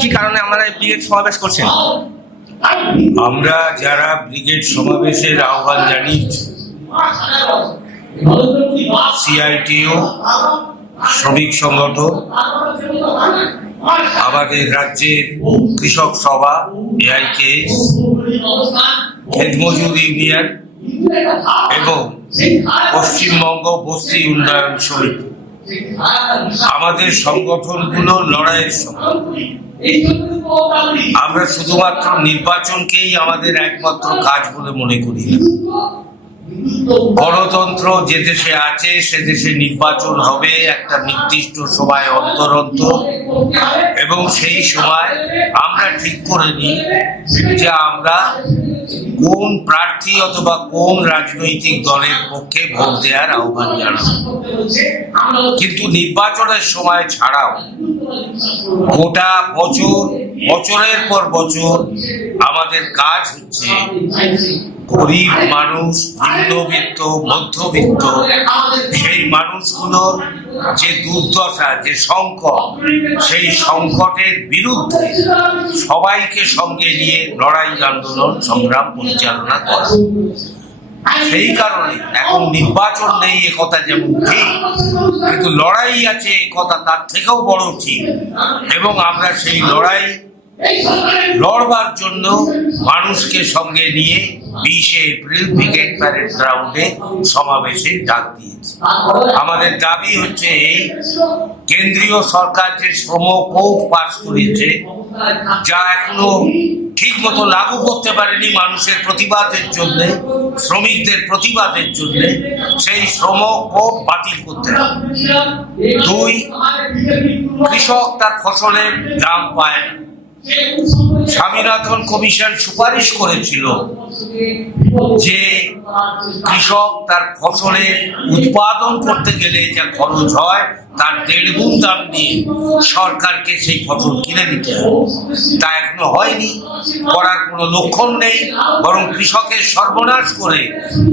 কি কারণে আমরা এই ব্রিগেড সমাবেশ করছেন? আমরা যারা ব্রিগেড সমাবেশের আহ্বান জানিয়েছি সিআইটিও শ্রমিক সংগঠন, আমাদের রাজ্যের কৃষক সভা এআইকেএস খেতমজুর ইউনিয়ন এবং পশ্চিমবঙ্গ বস্তি উন্নয়ন সমিতি। আমাদের সংগঠনগুলো লড়াইয়ের আমরা শুধুমাত্র নির্বাচনকেই আমাদের একমাত্র কাজ বলে মনে করি। না গণতন্ত্র যে দেশে আছে, সে দেশে নির্বাচন হবে একটা নির্দিষ্ট সময় অন্তর অন্তর এবং সেই সময় আমরা ঠিক করে নিই যে আমরা কোন প্রার্থী অথবা কোন রাজনৈতিক দলের পক্ষে ভোট দেওয়ার আহ্বান জানাব কিন্তু নির্বাচনের সময় ছাড়াও গোটা বছর, বছরের পর বছর আমাদের কাজ হচ্ছে গরিব মানুষ নিম্নবিত্ত মধ্যবিত্ত, সেই মানুষগুলোর যে দুর্দশা, যে সংকট, সেই সংকটের বিরুদ্ধে সবাইকে সঙ্গে নিয়ে লড়াই, আন্দোলন, সংগ্রাম পরিচালনা করা। সেই কারণে এখন নির্বাচন নেই একথা যেমন ঠিক, কিন্তু লড়াই আছে একথা তার থেকেও বড় ঠিক। এবং আমরা সেই লড়াই লড়বার জন্য মানুষকে সঙ্গে নিয়ে বিশে এপ্রিল ব্রিগেড প্যারেড গ্রাউন্ডে সমাবেশের ডাক দিয়েছি। আমাদের দাবি হচ্ছে এই কেন্দ্রীয় সরকার যে শ্রম কোড পাস করেছে, যা এখনও ঠিক মতো লাগু করতে পারেনি মানুষের প্রতিবাদের জন্য, শ্রমিকদের প্রতিবাদের জন্য, সেই শ্রম কোড বাতিল করতে হবে। দুই, কৃষক তার ফসলের দাম পায় না। স্বামীনাথন কমিশন সুপারিশ করেছিল যে কৃষক তার ফসলের উৎপাদন করতে গেলে যা খরচ হয়, তার দেড় গুণ দাম দিয়ে সরকারকে সেই ফসল কিনে নিতে হবে। তা এখনও হয়নি, করার কোনো লক্ষণ নেই, বরং কৃষকের সর্বনাশ করে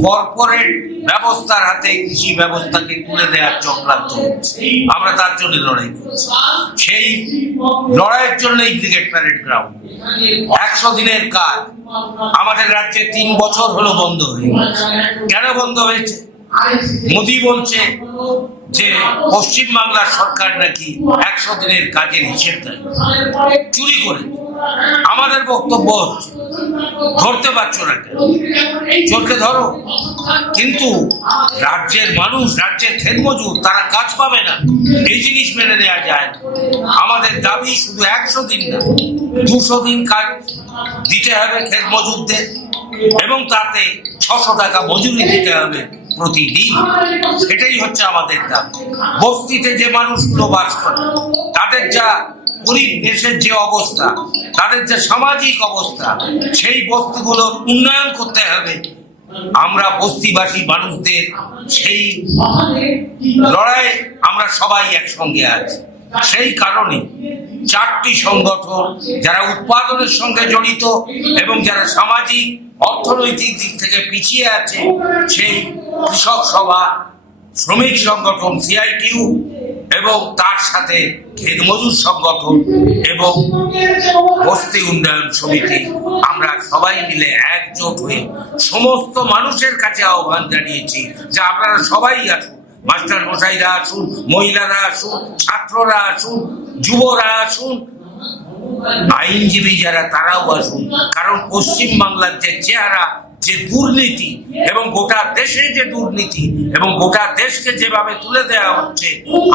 কর্পোরেট ব্যবস্থার হাতে কৃষি ব্যবস্থাকে তুলে দেওয়ার চক্রান্ত হচ্ছে। আমরা তার জন্য লড়াই করছি। সেই লড়াইয়ের জন্যই ব্রিগেড প্যারেড গ্রাউন্ড একশো দিনের কাজ। আমাদের রাজ্যে তিন বছর হলো বন্ধ হয়ে কেন বন্ধ হয়েছে? মোদি বলছে যে পশ্চিম বাংলার সরকার নাকি একশো দিনের কাজের হিসেব দেয়। চুরি করে আমাদের বক্তব্য ধরতে পারছ না চোরকে ধরো। কিন্তু রাজ্যের মানুষ, রাজ্যের খেদমজুর, তারা কাজ পাবে না। এই জিনিস মেনে নেওয়া যায় না। আমাদের দাবি শুধু একশো দিন না, দুশো দিন কাজ দিতে হবে খেদমজুরদের এবং তাতে ছশো টাকা মজুরি দিতে হবে প্রতিদিন। এটাই হচ্ছে আমাদের দাবি। বস্তিতে যে মানুষগুলো বাস করে, তাদের যা গরিব দেশের যে অবস্থা, তাদের যে সামাজিক অবস্থা, সেই বস্তুগুলো উন্নয়ন করতে হবে। আমরা বস্তিবাসী মানুষদের সেই লড়াই আমরা সবাই একসঙ্গে আছি। সেই কারণে চারটি সংগঠন যারা উৎপাদনের সঙ্গে জড়িত এবং যারা সামাজিক, অর্থনৈতিক দিক থেকে পিছিয়ে আছে, সেই কৃষক সভা, শ্রমিক সংগঠন সিআইটিউ এবং তার সাথে খেদমজুর সংগঠন এবং বস্তি উন্নয়ন সমিতি, আমরা সবাই মিলে একজোট হয়ে সমস্ত মানুষের কাছে আহ্বান জানিয়েছি যে আপনারা সবাই আসুন, মাস্টার মশাইরা আসুন, মহিলারা আসুন, ছাত্ররা আসুন, যুবরা আসুন, আইনজীবী যারা, তারাও আসুন। কারণ পশ্চিম বাংলার যে চেহারা যে দুর্নীতি এবং গোটা দেশে যে দুর্নীতি এবং গোটা দেশকে যেভাবে তুলে দেওয়া হচ্ছে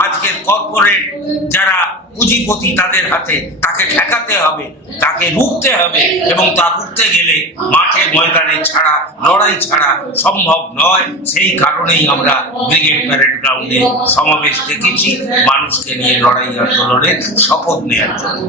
আজকের কর্পোরেট যারা পুঁজিপতি তাদের হাতে তাকে ঠেকাতে হবে, তাকে রুখতে হবে এবং তা রুখতে গেলে মাঠে ময়দানে ছাড়া, লড়াই ছাড়া সম্ভব নয়। সেই কারণেই আমরা ব্রিগেড প্যারেড গ্রাউন্ডে সমাবেশ দেখেছি মানুষকে নিয়ে লড়াই আন্দোলনের শপথ নেওয়ার জন্য।